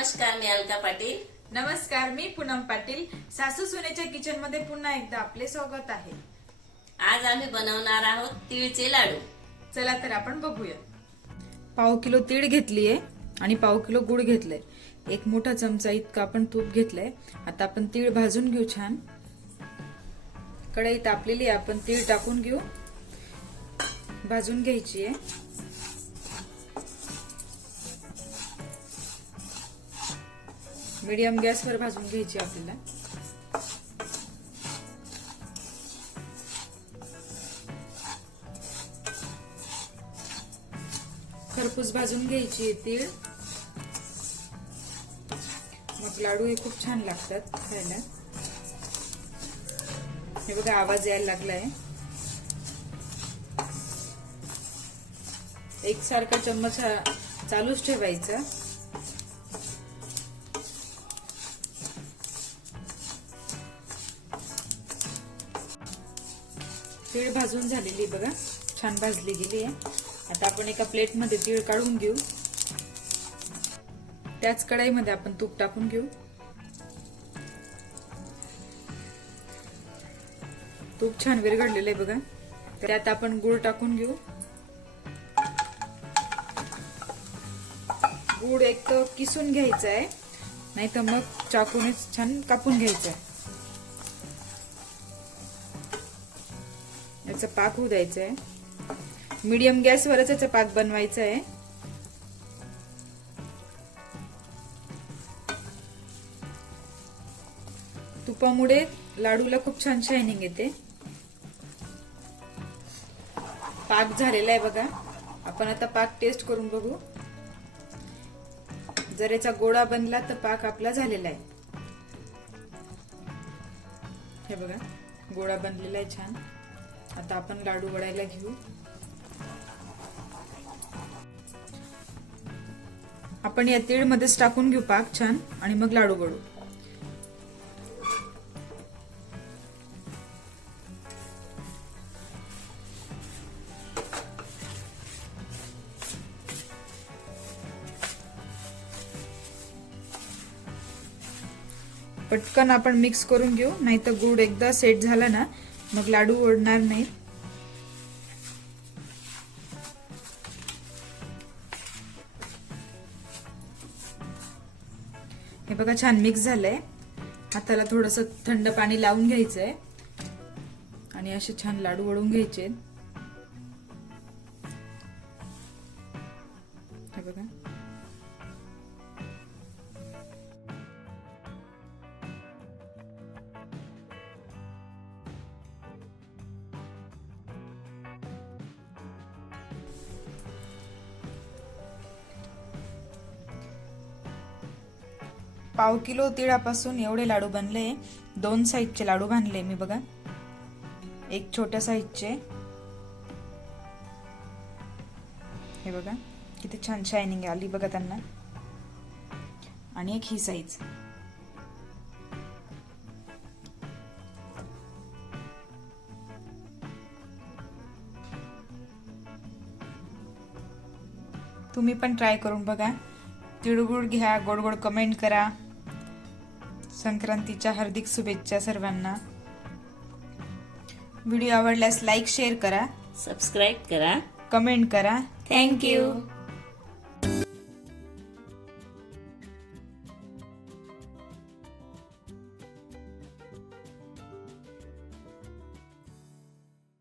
नमस्कार मी अलका पाटील. नमस्कार मी पूनम पाटील. सासू सुनेच्या किचनमध्ये पुन्हा एकदा आपले स्वागत आहे. आज आम्ही बनवणार आहोत तिळचे लाडू. चला तर आपण बघूया. पाव किलो तीळ घेतलीये आणि पाव किलो गुळ घेतलंय. एक मोठा चमचा इतका आपण तूप घेतलंय. आता आपण तीळ भाजून घेऊ छान. कढई तापलेली आपण तीळ टाकून घेऊ. भाजून घ्यायची आहे मीडियम गॅसवर भाजून घ्यायची आपल्याला. खरपूस भाजून घ्यायची तीळ. मग लाडू हे खूप छान लागतात खायला. हे बघा आवाज यायला लागलाय. एक सारखा चम्मच हा चालूच ठेवायचा. तीळ भाजून झालेली आहे बघा. छान भाजली गेली आहे. आता आपण एका प्लेटमध्ये तीळ काढून घेऊ. त्याच कढाईमध्ये आपण तूप टाकून घेऊ. तूप छान विरघडलेलं आहे बघा. त्यात आपण गुळ टाकून घेऊ. गुळ एक तर किसून घ्यायचा आहे. नाही तर मग चाकूनेच छान कापून घ्यायचं आहे. याचं पाक होऊ द्यायचं आहे मीडियम गॅसवरच याचं पाक बनवायचा आहे. तुपामुळे लाडूला खूप छान शायनिंग येते. पाक झालेला आहे बघा. आपण आता पाक टेस्ट करून बघू. जर याचा गोळा बनला तर पाक आपला झालेला आहे. हे बघा. गोळा बनलेला आहे छान. आता आपण लाडू वडायला घेऊ. आपण या तीळ मध्येच टाकून घेऊ पाक छान आणि मग लाडू वडू. पटकन आपण मिक्स करून घेऊ नाही तर गुड एकदा सेट झाला ना मग लाडू ओढणार नाही. हे बघा छान मिक्स झालंय. हाताला थोडस थंड पाणी लावून घ्यायचंय. आणि असे छान लाडू वळून घ्यायचे. हे बघा. पाव किलो तिळापासून एवढे लाडू बनले. दोन साईजचे लाडू बांधले मी बघा. एक छोट्या साईजचे. हे बघा किती छान शायनिंग आली बघा त्यांना. आणि एक ही साईज तुम्ही पण ट्राय करून बघा. तिळगुळ घ्या गोड गोड कमेंट करा. संक्रांतीच्या हार्दिक शुभेच्छा सर्वांना. व्हिडिओ आवडल्यास लाईक शेअर करा. सबस्क्राईब करा. कमेंट करा. Thank you